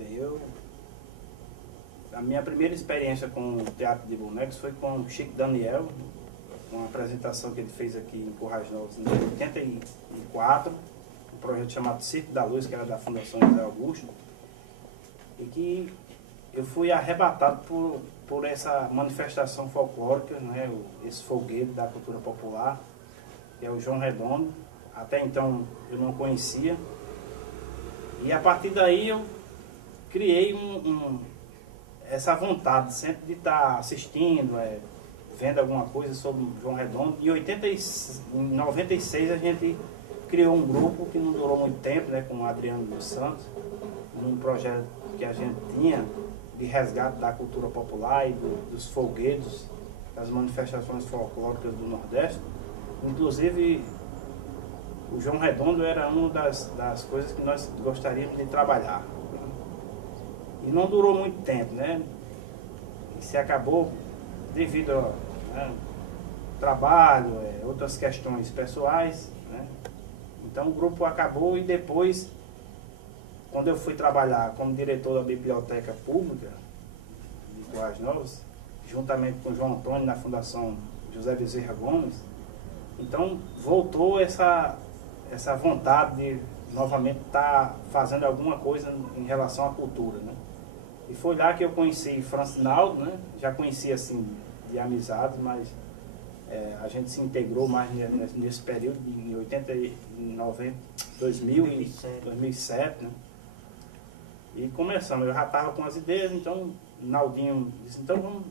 Bem, a minha primeira experiência com o teatro de bonecos foi com o Chico Daniel, uma apresentação que ele fez aqui em Currais Novos em 84, um projeto chamado Circo da Luz, que era da Fundação José Augusto, e que eu fui arrebatado por essa manifestação folclórica, né, esse folguedo da cultura popular, que é o João Redondo. Até então eu não conhecia, e a partir daí eu criei essa vontade sempre de estar assistindo, vendo alguma coisa sobre o João Redondo. Em 96 a gente criou um grupo que não durou muito tempo, né, com o Adriano dos Santos, num projeto que a gente tinha de resgate da cultura popular e dos folguedos, das manifestações folclóricas do Nordeste. Inclusive, o João Redondo era uma das coisas que nós gostaríamos de trabalhar. E não durou muito tempo, né? E se acabou devido ao trabalho, outras questões pessoais, né? Então o grupo acabou e depois, quando eu fui trabalhar como diretor da Biblioteca Pública de Currais Novos, juntamente com o João Antônio na Fundação José Bezerra Gomes, então voltou essa vontade de novamente estar fazendo alguma coisa em relação à cultura, né? E foi lá que eu conheci Francinaldo, né? Já conhecia assim de amizade, mas a gente se integrou mais nesse período, em 2007, né? E começamos, eu já estava com as ideias, então Naldinho disse, então vamos,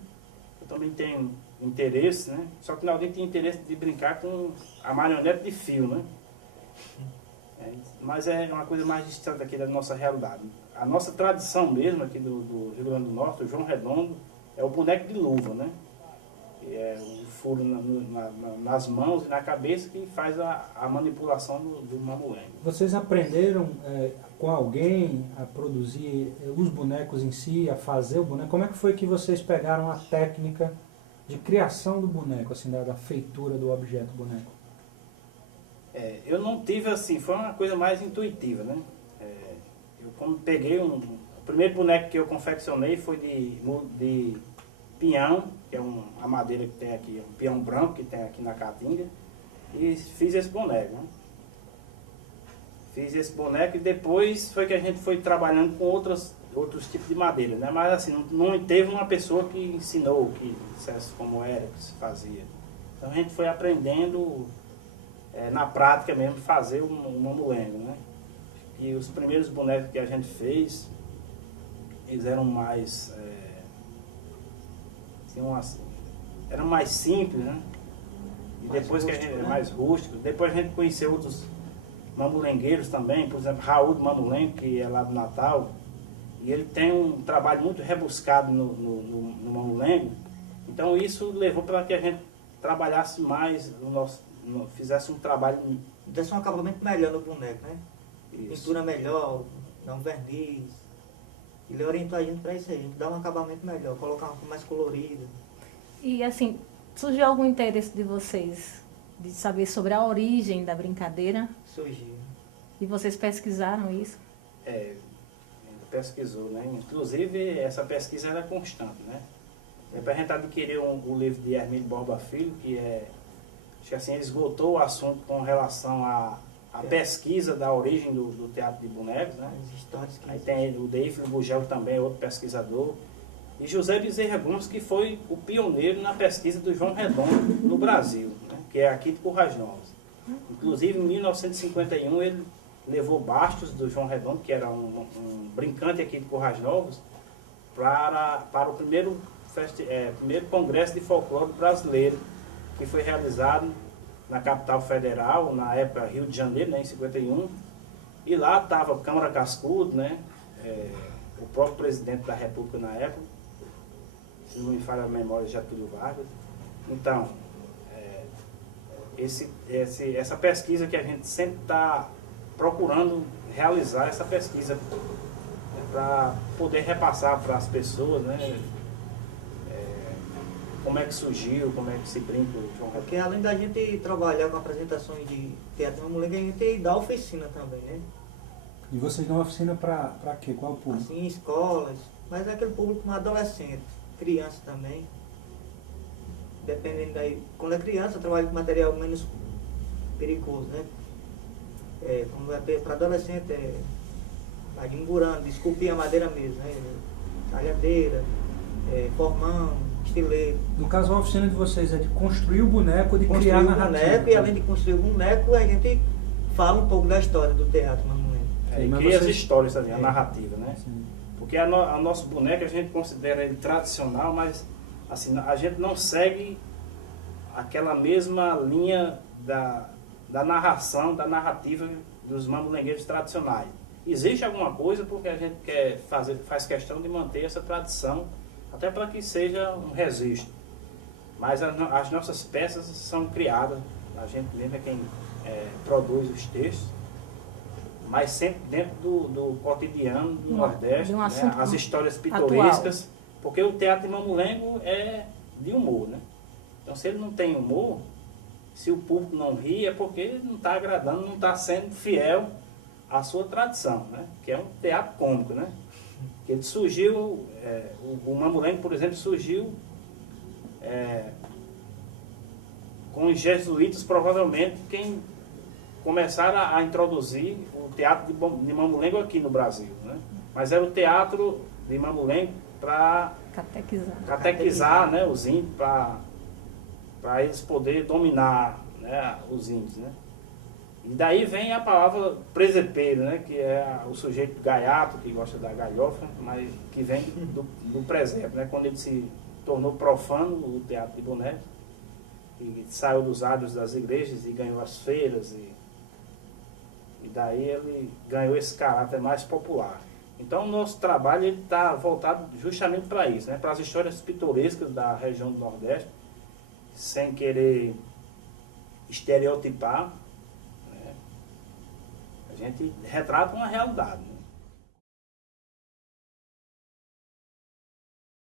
eu também tenho interesse, né? Só que Naldinho tinha interesse de brincar com a marionete de fio, né? Mas é uma coisa mais distante aqui da nossa realidade. A nossa tradição mesmo aqui do Rio Grande do Norte, o João Redondo, é o boneco de luva, né? É um furo nas mãos e na cabeça que faz a manipulação do mamulengo. Vocês aprenderam com alguém a produzir os bonecos em si, a fazer o boneco? Como é que foi que vocês pegaram a técnica de criação do boneco, assim, da feitura do objeto boneco? Eu não tive assim, foi uma coisa mais intuitiva, né? Eu como peguei o primeiro boneco que eu confeccionei foi de pinhão, que é a madeira que tem aqui, um pinhão branco que tem aqui na Caatinga, e fiz esse boneco, né? Fiz esse boneco e depois foi que a gente foi trabalhando com outros tipos de madeira, né? Mas assim, não teve uma pessoa que ensinou, que dissesse como era, que se fazia. Então a gente foi aprendendo na prática mesmo, fazer um mamulengo, né? E os primeiros bonecos que a gente fez, eles eram mais eram mais simples, né? E depois que a gente mais rústico, depois a gente conheceu outros mamulengueiros também, por exemplo, Raul do Mamulengo, que é lá do Natal, e ele tem um trabalho muito rebuscado no mamulengo. Então isso levou para que a gente trabalhasse mais fizesse um trabalho, desse um acabamento melhor no boneco, né? Isso. Pintura melhor, dar um verniz. Ele orientou a gente para isso aí, a gente dá um acabamento melhor, colocar uma cor mais colorida. E assim, surgiu algum interesse de vocês de saber sobre a origem da brincadeira? Surgiu. E vocês pesquisaram isso? Pesquisou, né? Inclusive essa pesquisa era constante, né? Depois a gente adquiriu o livro de Hermílio Borba Filho, que acho que assim, ele esgotou o assunto com relação à pesquisa da origem do teatro de bonecos, né? Aí tem o Deifle Gugel também, outro pesquisador. E José Bezerra Gomes, que foi o pioneiro na pesquisa do João Redondo no Brasil, né? Que é aqui de Currais Novos. Inclusive, em 1951, ele levou bastos do João Redondo, que era um brincante aqui de Currais Novos, para o primeiro congresso de folclore brasileiro, que foi realizado na capital federal, na época Rio de Janeiro, né, em 51. E lá estava Câmara Cascudo, né, o próprio presidente da República na época, se não me falha a memória, Getúlio Vargas. Então, essa pesquisa que a gente sempre está procurando realizar, essa pesquisa para poder repassar para as pessoas, né, como é que surgiu, como é que se brinca o João Redondo. Porque além da gente trabalhar com apresentações de teatro mamulengo, a gente dá oficina também, né? E vocês dão oficina para quê? Qual é o público? Assim, escolas, mas é aquele público mais adolescente, criança também. Dependendo daí. Quando é criança, eu trabalho com material menos perigoso, né? Quando é para adolescente, vai de engurando, de esculpir a madeira mesmo, né? Talhadeira, formão, estileiro. No caso, a oficina de vocês é de construir o boneco, de Construir criar o narrativa. boneco, e além de construir o boneco, a gente fala um pouco da história do teatro mamulengo. E Mas cria as vocês- histórias ali, a narrativa, né? Sim. Porque a nosso boneco a gente considera ele tradicional, mas assim, a gente não segue aquela mesma linha da narração, da narrativa dos mamulengueiros tradicionais. Existe alguma coisa porque a gente faz questão de manter essa tradição, até para que seja um registro. Mas as nossas peças são criadas, a gente mesmo é quem produz os textos, mas sempre dentro do cotidiano do Nordeste, de um né? assunto As histórias pitorescas, porque o teatro de mamulengo é de humor, né? Então, se ele não tem humor, se o público não ri, é porque ele não está agradando, não está sendo fiel à sua tradição, né? Que é um teatro cômico, né? Que ele surgiu, o mamulengo, por exemplo, surgiu com os jesuítas, provavelmente, quem começaram a introduzir o teatro de mamulengo aqui no Brasil, né? Mas era o teatro de mamulengo para catequizar, né, os índios, para eles poderem dominar, né, os índios, né? E daí vem a palavra presepeiro, né, que é o sujeito gaiato, que gosta da galhofa, mas que vem do presépio, né, quando ele se tornou profano, o teatro de bonecos, e saiu dos átrios das igrejas e ganhou as feiras, e daí ele ganhou esse caráter mais popular. Então, o nosso trabalho está voltado justamente para isso, né? Para as histórias pitorescas da região do Nordeste, sem querer estereotipar, né? A gente retrata uma realidade, né?